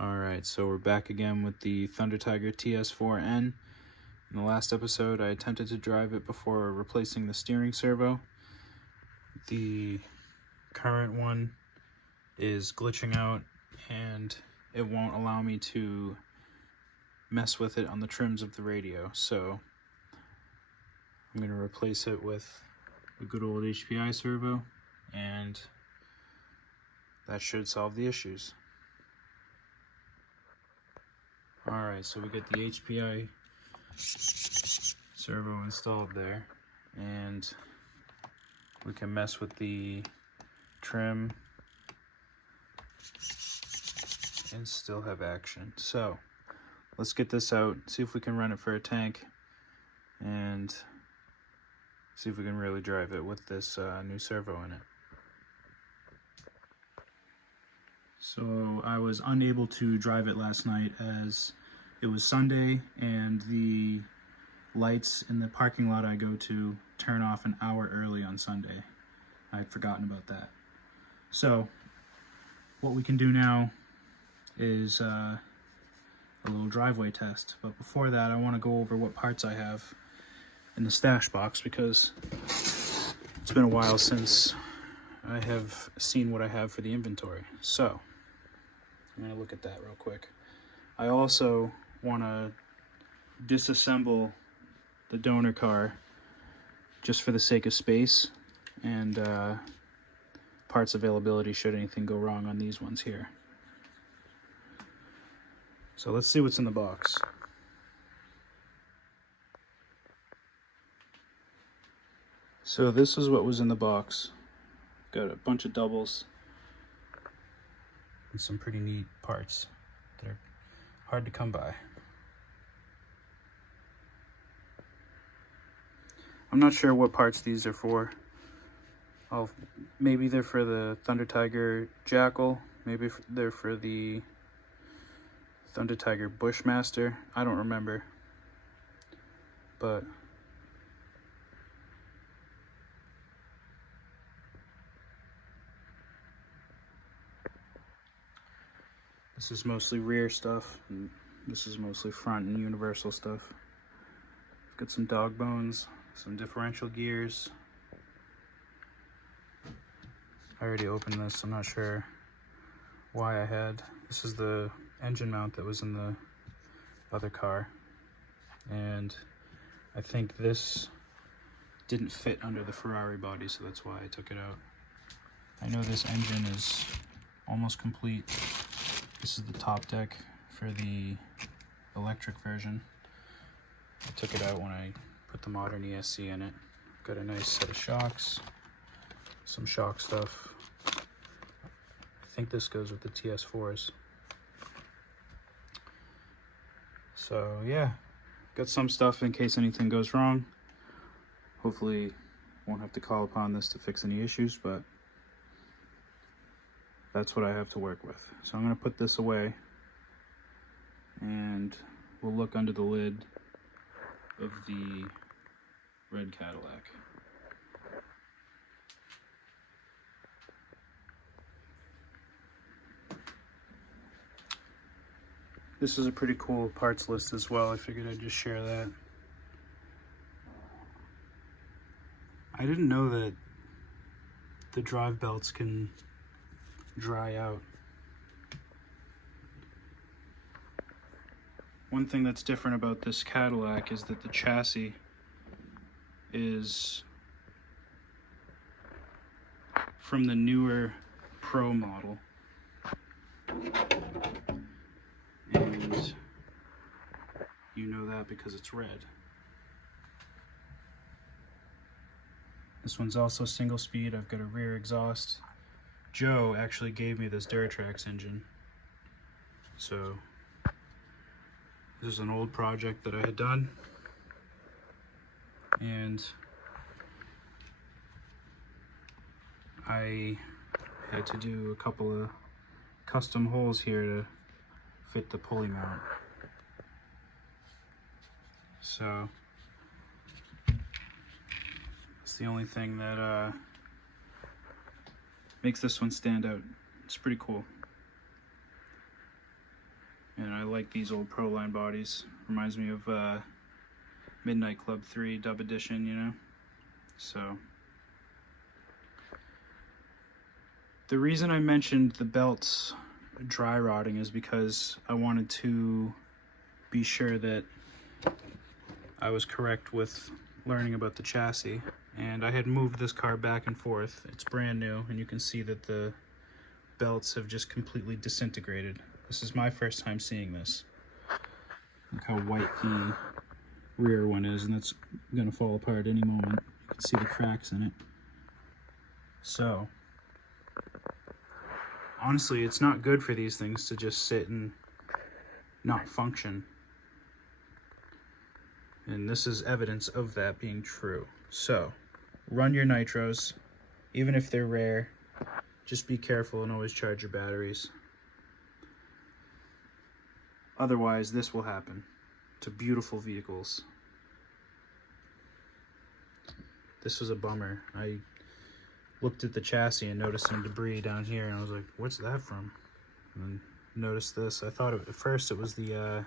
Alright, so we're back again with the Thunder Tiger TS-4n. In the last episode, I attempted to drive it before replacing the steering servo. The current one is glitching out and it won't allow me to mess with it on the trims of the radio. So I'm going to replace it with a good old HPI servo, and that should solve the issues. Alright, so we get the HPI servo installed there, and we can mess with the trim and still have action. So let's get this out, see if we can run it for a tank, and see if we can really drive it with this new servo in it. So I was unable to drive it last night as it was Sunday and the lights in the parking lot I go to turn off an hour early on Sunday. I had forgotten about that. So what we can do now is a little driveway test. But before that, I want to go over what parts I have in the stash box, because it's been a while since I have seen what I have for the inventory. So I'm going to look at that real quick. I also want to disassemble the donor car just for the sake of space and parts availability should anything go wrong on these ones here. So let's see what's in the box. So this is what was in the box. Got a bunch of doubles and some pretty neat parts that are hard to come by. I'm not sure what parts these are for. Maybe they're for the Thunder Tiger Jackal, maybe they're for the Thunder Tiger Bushmaster. I don't remember, but this is mostly rear stuff, and this is mostly front and universal stuff. I've got some dog bones, some differential gears. I already opened this, I'm not sure why I had. This is the engine mount that was in the other car, and I think this didn't fit under the Ferrari body, so that's why I took it out. I know this engine is almost complete. This is the top deck for the electric version. I took it out when I put the modern ESC in it. Got a nice set of shocks, some shock stuff. I think this goes with the TS4s. So yeah, got some stuff in case anything goes wrong. Hopefully won't have to call upon this to fix any issues, but that's what I have to work with. So I'm going to put this away and we'll look under the lid of the red Cadillac. This is a pretty cool parts list as well. I figured I'd just share that. I didn't know that the drive belts can dry out. One thing that's different about this Cadillac is that the chassis is from the newer Pro model. And you know that because it's red. This one's also single speed. I've got a rear exhaust. Joe actually gave me this Duratrax engine. So this is an old project that I had done, and I had to do a couple of custom holes here to fit the pulley mount. So it's the only thing that makes this one stand out. It's pretty cool. like these old Proline bodies. Reminds me of Midnight Club 3 Dub Edition, you know? So the reason I mentioned the belts dry rotting is because I wanted to be sure that I was correct with learning about the chassis. And I had moved this car back and forth. It's brand new, and you can see that the belts have just completely disintegrated. This is my first time seeing this. Look how white the rear one is, and that's gonna fall apart any moment. You can see the cracks in it. So honestly, it's not good for these things to just sit and not function. And this is evidence of that being true. So run your nitros, even if they're rare. Just be careful and always charge your batteries. Otherwise, this will happen to beautiful vehicles. This was a bummer. I looked at the chassis and noticed some debris down here, and I was like, what's that from? And then noticed this. I thought at first it was the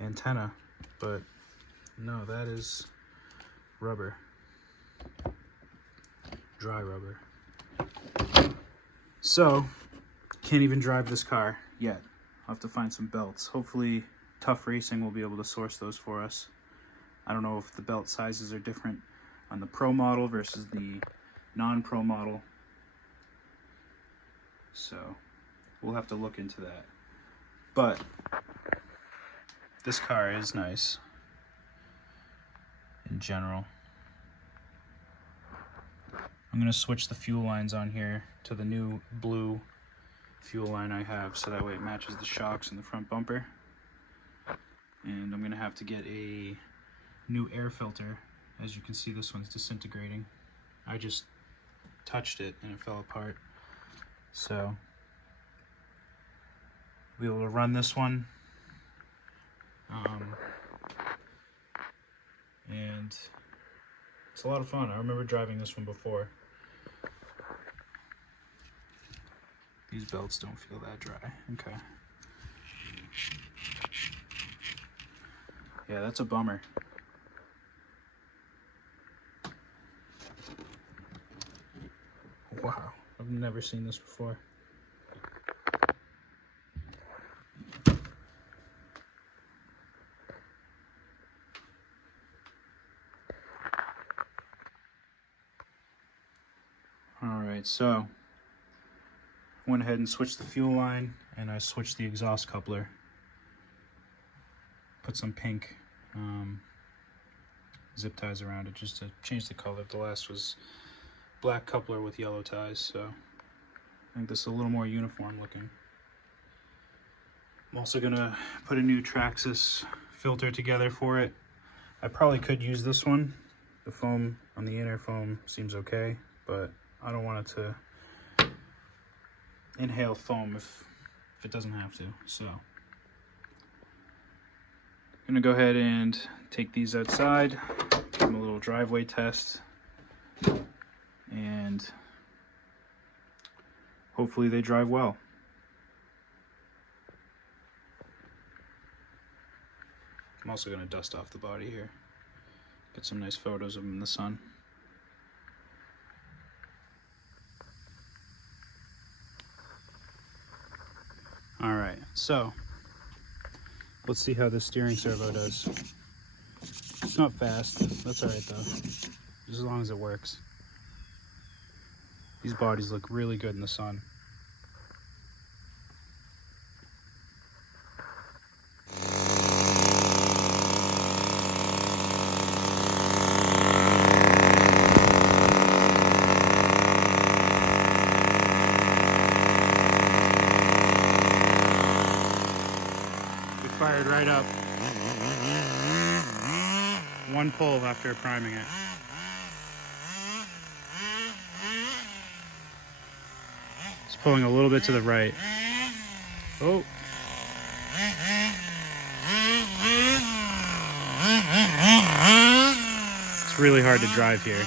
antenna, but no, that is rubber. Dry rubber. So, can't even drive this car yet. I'll have to find some belts. Hopefully, Tough Racing will be able to source those for us. I don't know if the belt sizes are different on the Pro model versus the non-Pro model. So, we'll have to look into that. But, this car is nice in general. I'm going to switch the fuel lines on here to the new blue fuel line I have, so that way it matches the shocks in the front bumper. And I'm going to have to get a new air filter. As you can see, this one's disintegrating. I just touched it and it fell apart. So we'll be able to run this one. And it's a lot of fun. I remember driving this one before. These belts don't feel that dry. Okay. Yeah, that's a bummer. Wow, I've never seen this before. Alright, so went ahead and switched the fuel line, and I switched the exhaust coupler. Put some pink zip ties around it just to change the color. The last was black coupler with yellow ties, so I think this is a little more uniform looking. I'm also gonna put a new Traxxas filter together for it. I probably could use this one. The foam on the inner foam seems okay, but I don't want it to inhale foam if it doesn't have to. So I'm gonna go ahead and take these outside, give them a little driveway test, and hopefully they drive well. I'm also gonna dust off the body here, get some nice photos of them in the sun. Alright, so let's see how this steering servo does. It's not fast, that's alright though, just as long as it works. These bodies look really good in the sun. Fired right up. One pull after priming it. It's pulling a little bit to the right. Oh. It's really hard to drive here.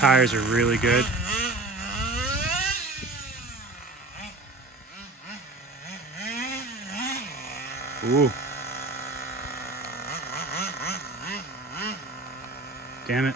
tires are really good. Ooh. Damn it.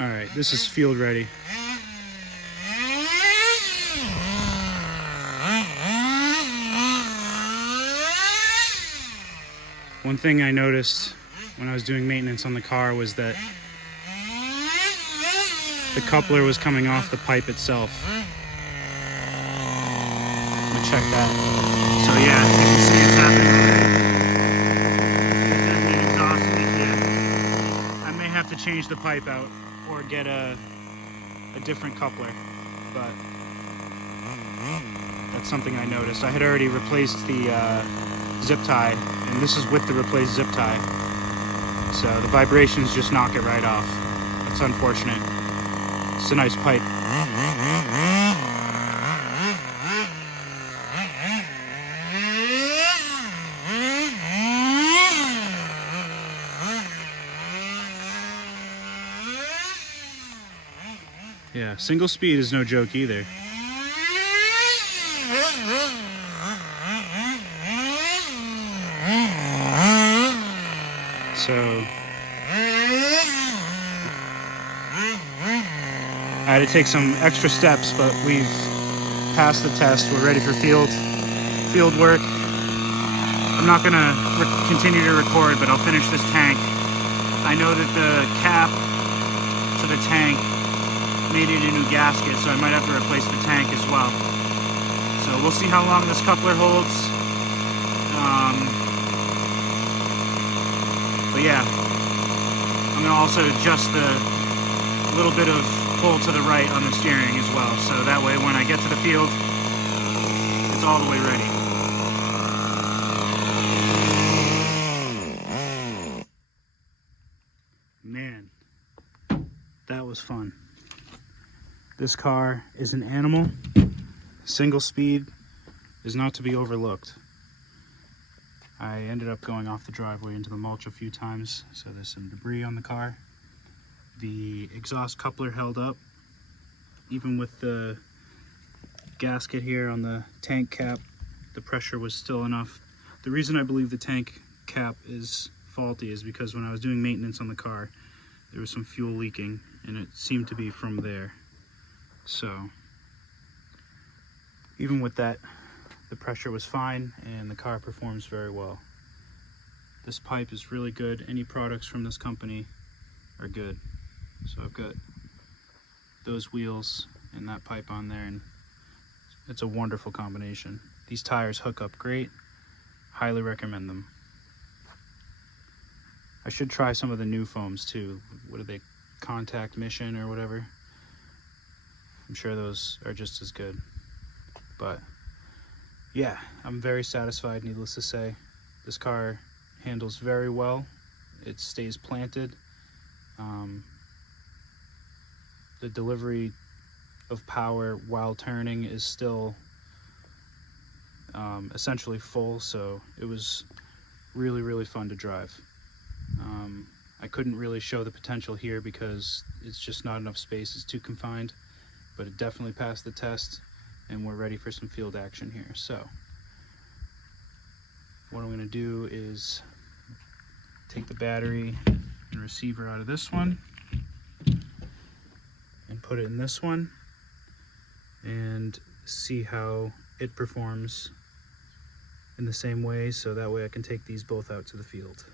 All right, this is field ready. One thing I noticed when I was doing maintenance on the car was that the coupler was coming off the pipe itself. Let me check that. So yeah, you can see it's happening already. Definitely exhaust leak here. I may have to change the pipe out or get a different coupler, but that's something I noticed. I had already replaced the zip tie, and this is with the replaced zip tie, so the vibrations just knock it right off. That's unfortunate. It's a nice pipe. Yeah, single speed is no joke either. So I had to take some extra steps, but we've passed the test. We're ready for field work. I'm not gonna continue to record, but I'll finish this tank. I know that the cap to the tank needed a new gasket, so I might have to replace the tank as well. So we'll see how long this coupler holds. But yeah, I'm gonna also adjust the little bit of pull to the right on the steering as well, so that way when I get to the field, it's all the way ready. Man, that was fun. This car is an animal. Single speed is not to be overlooked. I ended up going off the driveway into the mulch a few times, so there's some debris on the car. The exhaust coupler held up, even with the gasket here on the tank cap. The pressure was still enough. The reason I believe the tank cap is faulty is because when I was doing maintenance on the car, there was some fuel leaking, and it seemed to be from there. So even with that, the pressure was fine and the car performs very well. This pipe is really good. Any products from this company are good. So I've got those wheels and that pipe on there, and it's a wonderful combination. These tires hook up great. Highly recommend them. I should try some of the new foams too. What are they? Contact Mission or whatever. I'm sure those are just as good. But yeah, I'm very satisfied, needless to say. This car handles very well. It stays planted. The delivery of power while turning is still essentially full, so it was really, really fun to drive. I couldn't really show the potential here because it's just not enough space. It's too confined, but it definitely passed the test, and we're ready for some field action here. So what I'm going to do is take the battery and receiver out of this one and put it in this one and see how it performs in the same way, so that way I can take these both out to the field.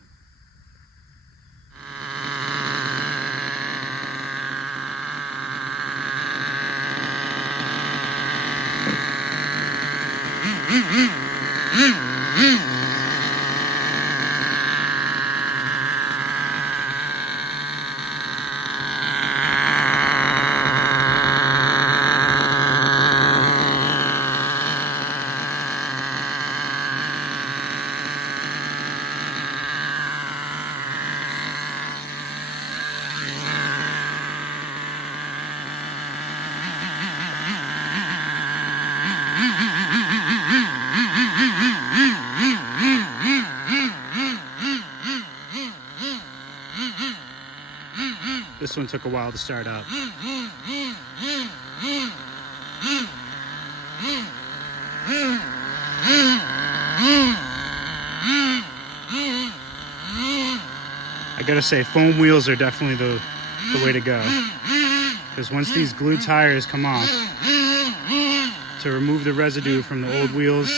This one took a while to start up. I gotta say, foam wheels are definitely the way to go. Because once these glue tires come off, to remove the residue from the old wheels,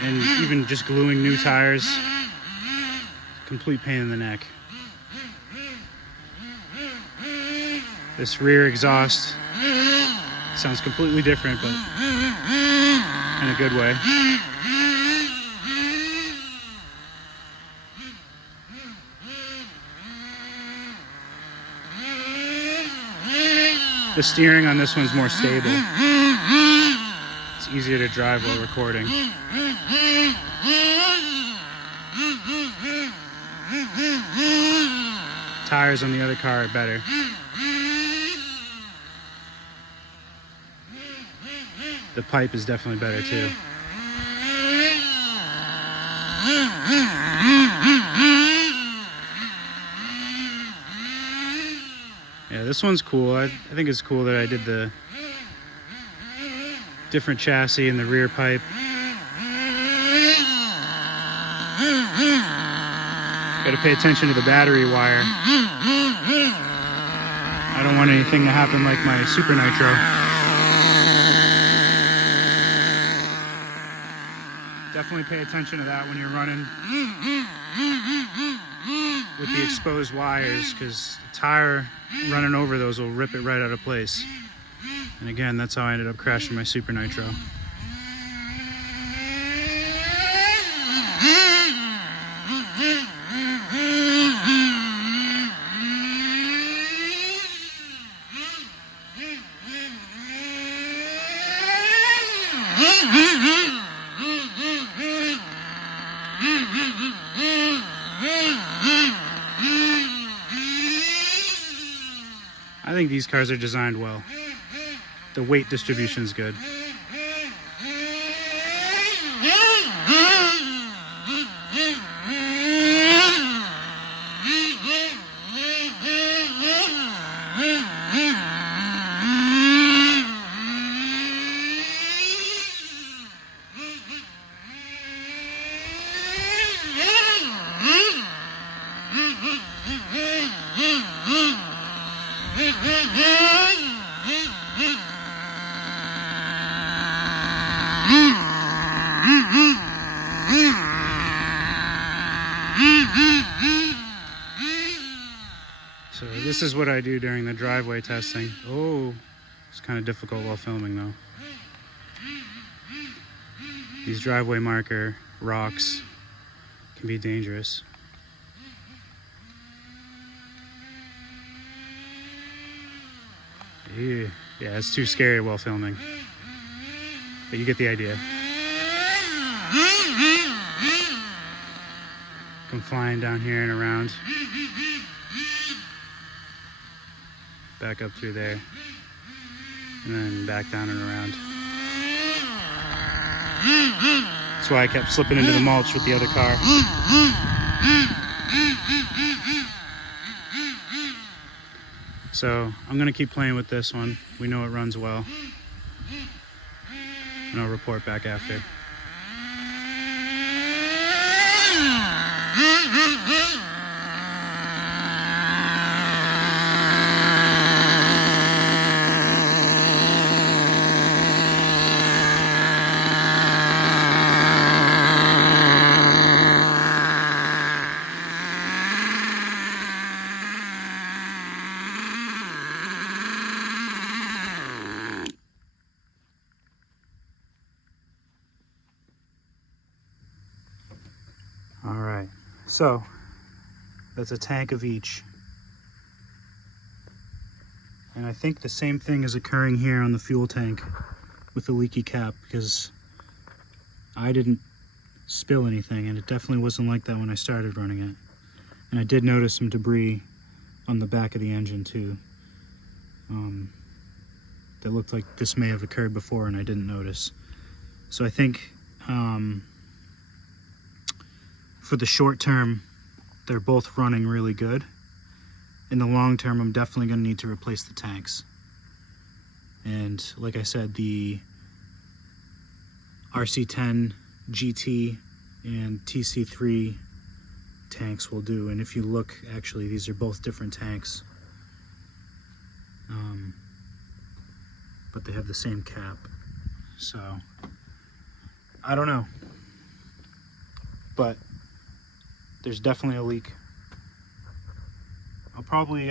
and even just gluing new tires, complete pain in the neck. This rear exhaust sounds completely different, but in a good way. The steering on this one's more stable. It's easier to drive while recording. Tires on the other car are better. The pipe is definitely better too. Yeah, this one's cool. I think it's cool that I did the different chassis and the rear pipe. Gotta pay attention to the battery wire. I don't want anything to happen like my Super Nitro. Definitely pay attention to that when you're running with the exposed wires, because the tire running over those will rip it right out of place. And again, that's how I ended up crashing my Super Nitro. I think these cars are designed well. The weight distribution is good. So this is what I do during the driveway testing. Oh, it's kind of difficult while filming though. These driveway marker rocks can be dangerous. Yeah, it's too scary while filming, but you get the idea. Come flying down here and around. Back up through there, and then back down and around. That's why I kept slipping into the mulch with the other car. So I'm gonna keep playing with this one. We know it runs well, and I'll report back after. All right, so that's a tank of each. And I think the same thing is occurring here on the fuel tank with the leaky cap, because I didn't spill anything, and it definitely wasn't like that when I started running it. And I did notice some debris on the back of the engine too. That looked like this may have occurred before and I didn't notice. So I think for the short term, they're both running really good. in the long term, I'm definitely going to need to replace the tanks. And like I said, the RC10 GT and TC3 tanks will do. And if you look, actually, these are both different tanks. But they have the same cap. So, I don't know. But there's definitely a leak. I'll probably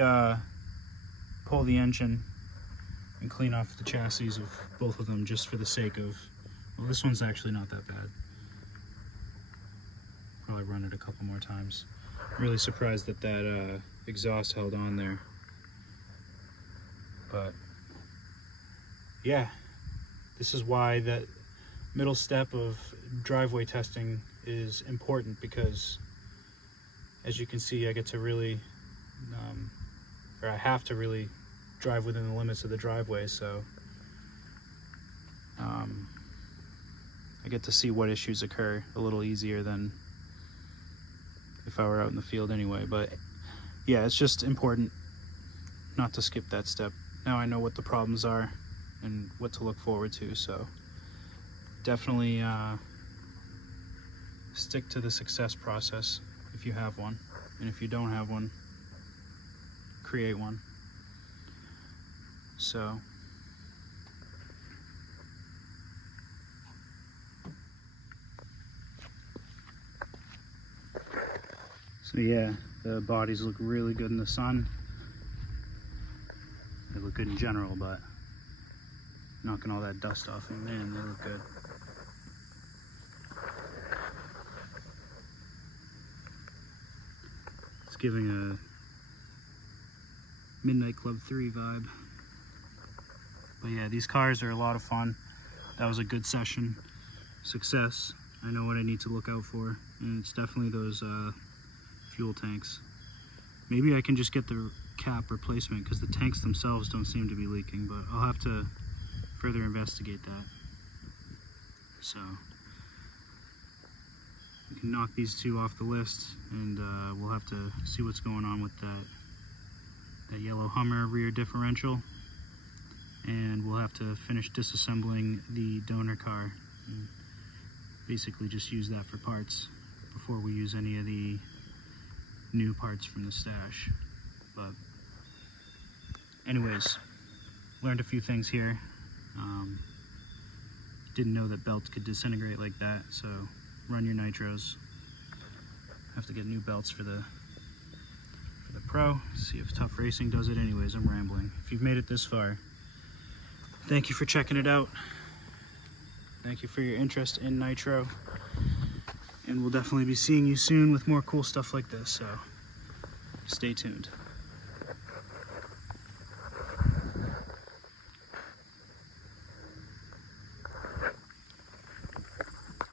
pull the engine and clean off the chassis of both of them just for the sake of, well, this one's actually not that bad. Probably run it a couple more times. I'm really surprised that that exhaust held on there. But yeah, this is why that middle step of driveway testing is important, because as you can see, I get to really, or I have to really drive within the limits of the driveway, so I get to see what issues occur a little easier than if I were out in the field anyway. But yeah, it's just important not to skip that step. Now I know what the problems are and what to look forward to, so definitely stick to the success process if you have one, and if you don't have one, create one. So yeah, the bodies look really good in the sun. They look good in general, but knocking all that dust off, and man, they look good. It's giving a Midnight Club 3 vibe. But yeah, these cars are a lot of fun. That was a good session. Success. I know what I need to look out for, and it's definitely those fuel tanks. Maybe I can just get the cap replacement, because the tanks themselves don't seem to be leaking, but I'll have to further investigate that. So we can knock these two off the list, and we'll have to see what's going on with that yellow Hummer rear differential, and we'll have to finish disassembling the donor car and basically just use that for parts before we use any of the new parts from the stash. But anyways, learned a few things here. Didn't know that belts could disintegrate like that, so run your nitros. Have to get new belts for the Pro. See if Tough Racing does it. Anyways, I'm rambling. If you've made it this far, thank you for checking it out. Thank you for your interest in nitro, and we'll definitely be seeing you soon with more cool stuff like this, so stay tuned.